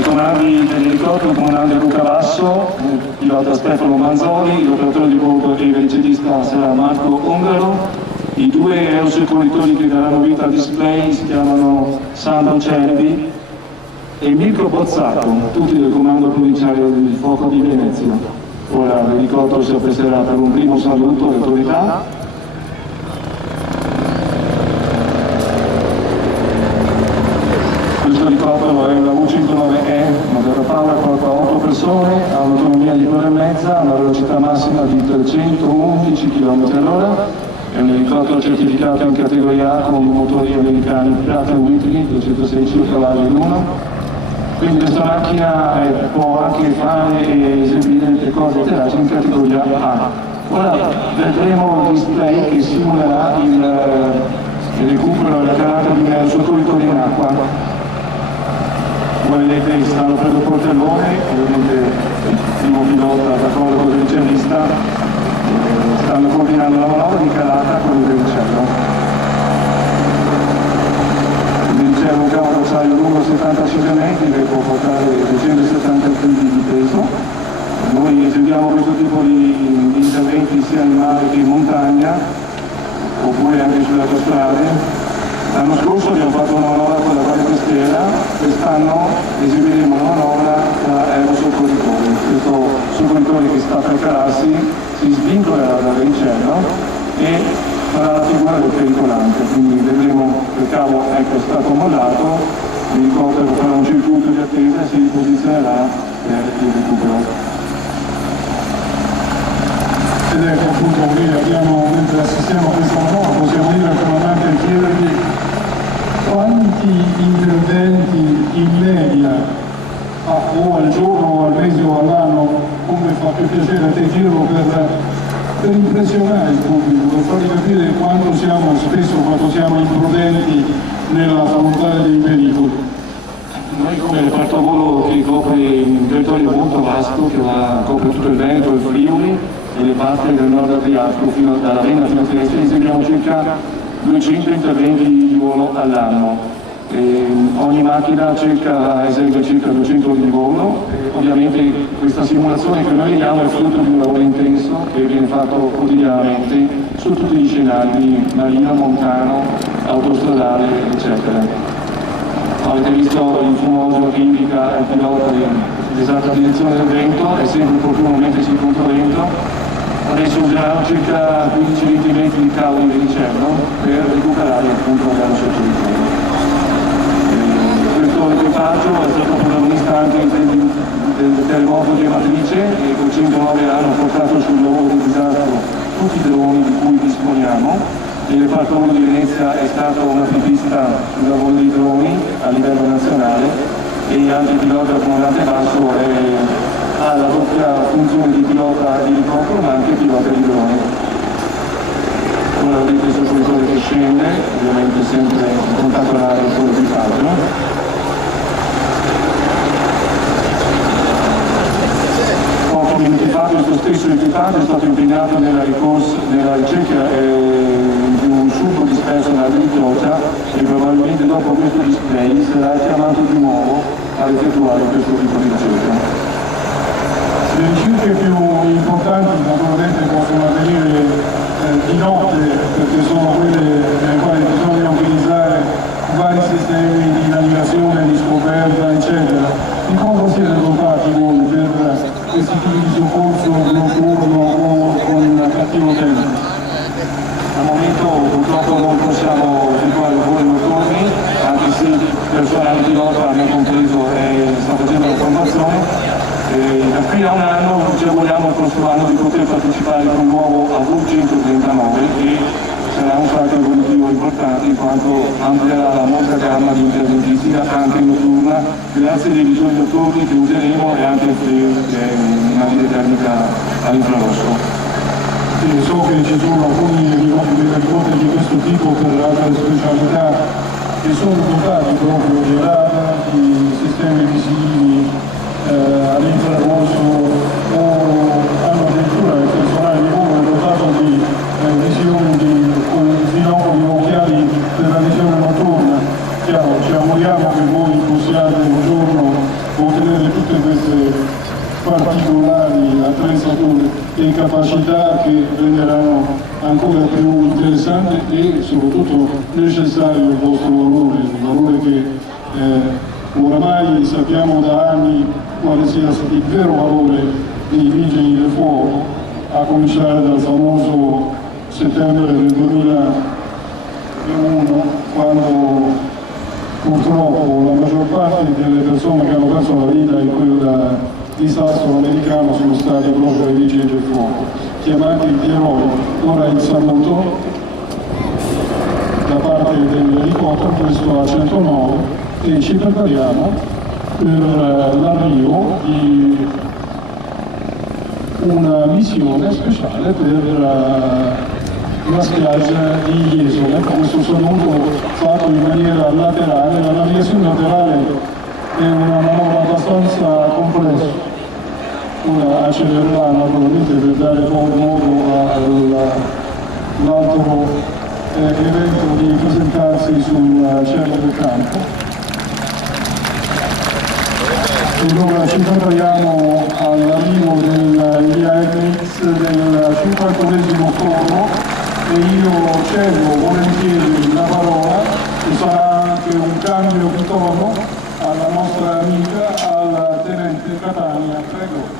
Ai comandi dell'elicottero il comandante Luca Basso, pilota Stefano Manzoni, l'operatore di bordo e velocista sarà Marco Ongaro. I due aerosoccorritori che daranno vita al display si chiamano Sandro Cervi e Mirko Bozzato, tutti del comando provinciale del fuoco di Venezia. Ora l'elicottero si appresterà per un primo saluto alle autorità. Questo elicottero è una U-109E, motor power, porta 8 persone, ha un'autonomia di 1 ora e mezza, ha una velocità massima di 311 km/h. È un elicottero certificato in categoria A con motori americani Pratt & Whitney 216 cavalli l'uno. Quindi questa macchina può anche fare e eseguire le cose atterraggi in categoria A. Ora vedremo il display che simulerà il recupero e la calata di un aerosoccorritore in acqua. Come vedete stanno per il portellone, ovviamente il primo pilota d'accordo con il cellista stanno coordinando la manovra di calata con il uccello. C'è un cavo d'acciaio lungo 75 metri che può portare 270 kg di peso. Noi eseguiamo questo tipo di interventi sia in mare che in montagna, oppure anche sulle autostrade. L'anno scorso abbiamo fatto una manovra con la Guardia Costiera, quest'anno eseguiremo una manovra da aerosoccorritori. Questo soccorritore che sta per calarsi si svincolerà dall'uccello e farà la figura del pericolante, quindi vedremo che il cavo è stato mollato, l'elicottero farà un circuito di attesa e si riposizionerà per il recupero. Ed ecco appunto mentre assistiamo a questa manovra possiamo dire al comandante e chiedergli quanti interventi in media o al giorno o al mese o all'anno, come fa più piacere a te dirlo, per impressionare il pubblico, per fargli capire quanto siamo imprudenti nella valutare dei pericoli. Noi come reparto volo che copre un territorio molto vasto, che copre tutto il Veneto e il Friuli e le parti del nord Adriatico fino da Ravenna fino a Trieste, eseguiamo circa 200 interventi di volo all'anno. Ogni macchina esegue circa 200 ore di volo. Ovviamente questa simulazione che noi vediamo è frutto di un lavoro intenso che viene fatto quotidianamente su tutti gli scenari, marino, montano, autostradale, eccetera. Avete visto il fumogeno che indica il pilota l'esatta direzione del vento, è sempre un pochino mentre si controvento. Adesso useranno circa 15-20 metri di cavo di venticello per recuperare appunto l'aerosoccorritore. Questo equipaggio è stato protagonista anche del terremoto di Amatrice e con 109 hanno portato sul lavoro di disastro tutti i droni di cui disponiamo. Il reparto 1 di Venezia è stato una pista sul lavoro dei droni a livello nazionale e anche il pilota del comandante Basso ha la doppia funzione di pilota di elicottero ma anche pilota di droni. Ora vedete il soccorritore che scende, ovviamente sempre in contatto orario con l'equipaggio. Pochi minuti fa questo stesso equipaggio è stato impegnato nella ricerca di un sub disperso nella Bicoccia e probabilmente dopo questo display sarà chiamato di nuovo a effettuare questo tipo di ricerca. Le ricerche più importanti naturalmente possono avvenire di notte perché sono quelle nelle quali bisogna utilizzare vari sistemi di navigazione, di scoperta, eccetera. Di cosa siete dotati voi per questi tipi di soccorso notturno o con cattivo tempo? Al momento purtroppo non possiamo effettuare voli notturni, anche se il personale pilota hanno compreso e sta facendo la formazione. Da qui a un anno ci auguriamo il prossimo anno di poter partecipare con il nuovo AV139 che sarà un salto evolutivo importante in quanto amplierà la molta gamma di interventistica anche notturna grazie ai visori notturni che useremo e anche il FLIR che è una linea termica all'infrarosso. So che ci sono alcuni elicotteri di questo tipo per altre specialità che sono dotati proprio di radar, di sistemi visivi all'infrarosso o hanno addirittura il personale di volo dotato di visioni con binocoli o occhiali per la visione notturna. Chiaro, ci auguriamo che voi possiate un giorno ottenere tutte queste particolari attrezzature e capacità che renderanno ancora più interessante e soprattutto necessario il vostro valore, un valore che oramai sappiamo da anni quale sia il vero valore dei Vigili del Fuoco, a cominciare dal famoso settembre del 2001, quando purtroppo la maggior parte delle persone che hanno perso la vita in quel disastro americano sono stati proprio i Vigili del Fuoco, chiamati gli eroi. Ora il saluto da parte dell'elicottero, questo a 109, e ci prepariamo per l'arrivo di una missione speciale per la spiaggia di Jesole. Questo saluto fatto in maniera laterale. La navigazione laterale è una manovra abbastanza complessa, ora accelererà naturalmente per dare modo all'altro evento di presentarsi sul cielo del campo. E allora ci prepariamo all'arrivo degli Airmix del 51esimo corno e io cedo volentieri la parola, ci sarà anche un cambio di tono alla nostra amica, alla tenente Catania. Prego.